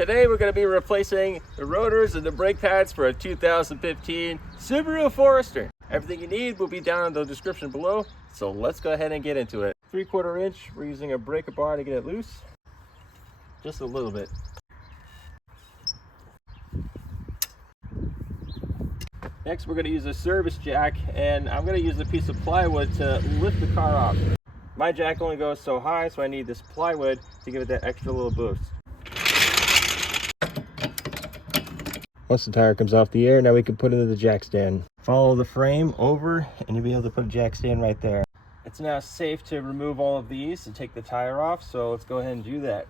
Today we're going to be replacing the rotors and the brake pads for a 2015 Subaru Forrester. Everything you need will be down in the description below, so let's go ahead and get into it. 3/4 inch, we're using a breaker bar to get it loose. Just a little bit. Next we're going to use a service jack, and I'm going to use a piece of plywood to lift the car off. My jack only goes so high, so I need this plywood to give it that extra little boost. Once the tire comes off the air, now we can put it into the jack stand. Follow the frame over and you'll be able to put a jack stand right there. It's now safe to remove all of these and take the tire off, so let's go ahead and do that.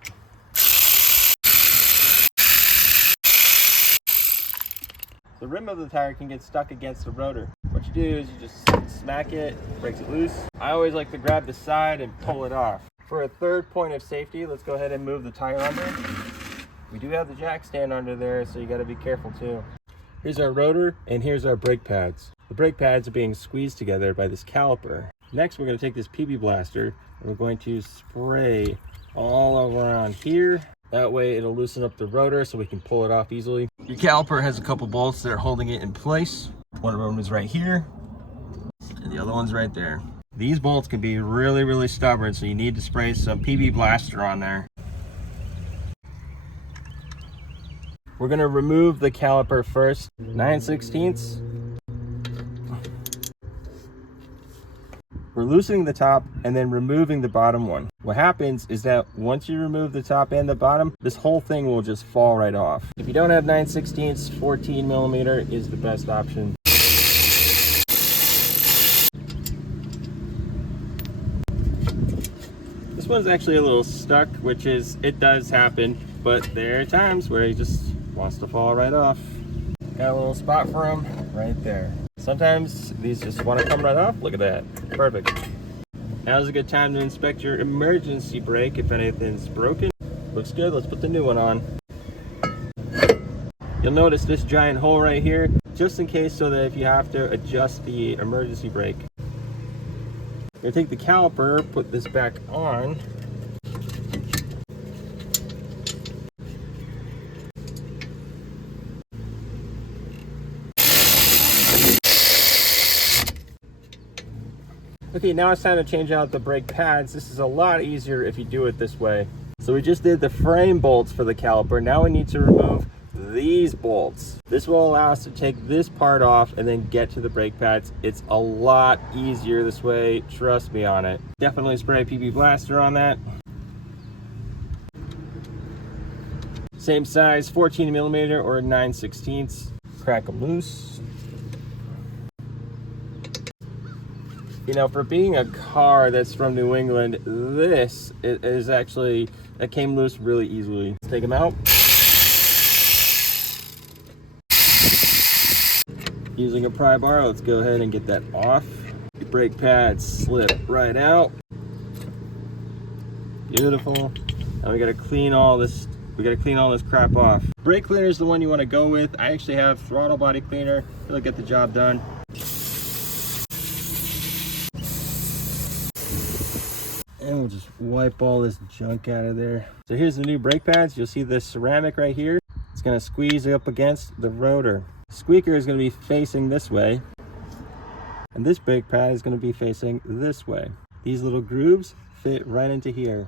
The rim of the tire can get stuck against the rotor. What you do is you just smack it, breaks it loose. I always like to grab the side and pull it off. For a third point of safety, let's go ahead and move the tire under. We do have the jack stand under there, so you got to be careful too. Here's our rotor and here's our brake pads. The brake pads are being squeezed together by this caliper. Next, we're going to take this PB blaster and we're going to spray all around here. That way it'll loosen up the rotor so we can pull it off easily. Your caliper has a couple bolts that are holding it in place. One of them is right here and the other one's right there. These bolts can be really stubborn, so you need to spray some PB blaster on there. We're going to remove the caliper first. 9/16. We're loosening the top and then removing the bottom one. What happens is that once you remove the top and the bottom, this whole thing will just fall right off. If you don't have 9/16, 14mm is the best option. This one's actually a little stuck, which is, it does happen, but there are times where it just wants to fall right off. Got a little spot for them right there. Sometimes these just want to come right off. Look at that. Perfect. Now's a good time to inspect your emergency brake if anything's broken. Looks good. Let's put the new one on. You'll notice this giant hole right here, just in case, so that if you have to adjust the emergency brake. You're going to take the caliper, put this back on. Okay, now it's time to change out the brake pads. This is a lot easier if you do it this way. So we just did the frame bolts for the caliper. Now we need to remove these bolts. This will allow us to take this part off and then get to the brake pads. It's a lot easier this way, trust me on it. Definitely spray PB blaster on that. Same size, 14mm or 9/16. Crack them loose. You know, for being a car that's from New England, this is actually, that came loose really easily. Let's take them out. Using a pry bar, let's go ahead and get that off. Your brake pads slip right out. Beautiful. Now we gotta clean all this. We gotta clean all this crap off. Brake cleaner is the one you want to go with. I actually have throttle body cleaner. It'll get the job done. And we'll just wipe all this junk out of there. So here's the new brake pads. You'll see this ceramic right here. It's going to squeeze up against the rotor. The squeaker is going to be facing this way, and this brake pad is going to be facing this way. These little grooves fit right into here,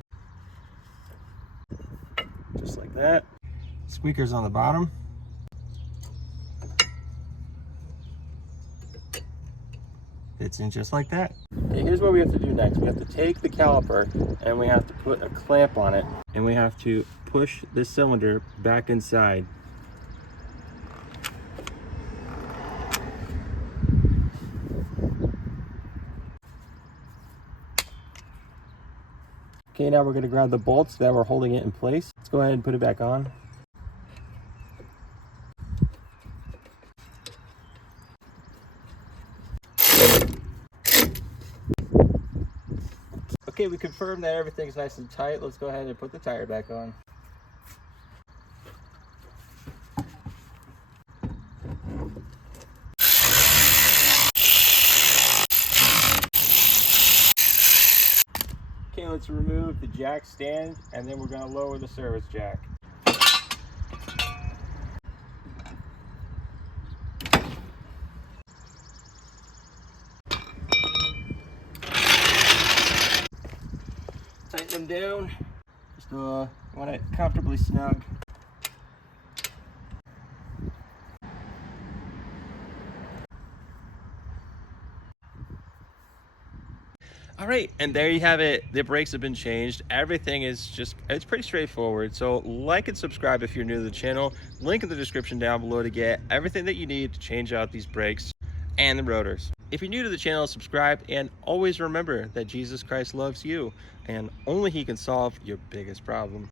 just like that. Squeaker's on the bottom. Fits in just like that. Okay, here's what we have to do next. We have to take the caliper and we have to put a clamp on it, and we have to push this cylinder back inside. Okay, now we're going to grab the bolts that were holding it in place. Let's go ahead and put it back on. Okay, we confirmed that everything's nice and tight. Let's go ahead and put the tire back on. Okay, let's remove the jack stand, and then we're going to lower the service jack. tighten them down. Just want it comfortably snug. All right, and there you have it. The brakes have been changed. Everything is it's pretty straightforward. So like and subscribe if you're new to the channel. Link in the description down below to get everything that you need to change out these brakes and the rotors. If you're new to the channel, subscribe, and always remember that Jesus Christ loves you and only he can solve your biggest problem.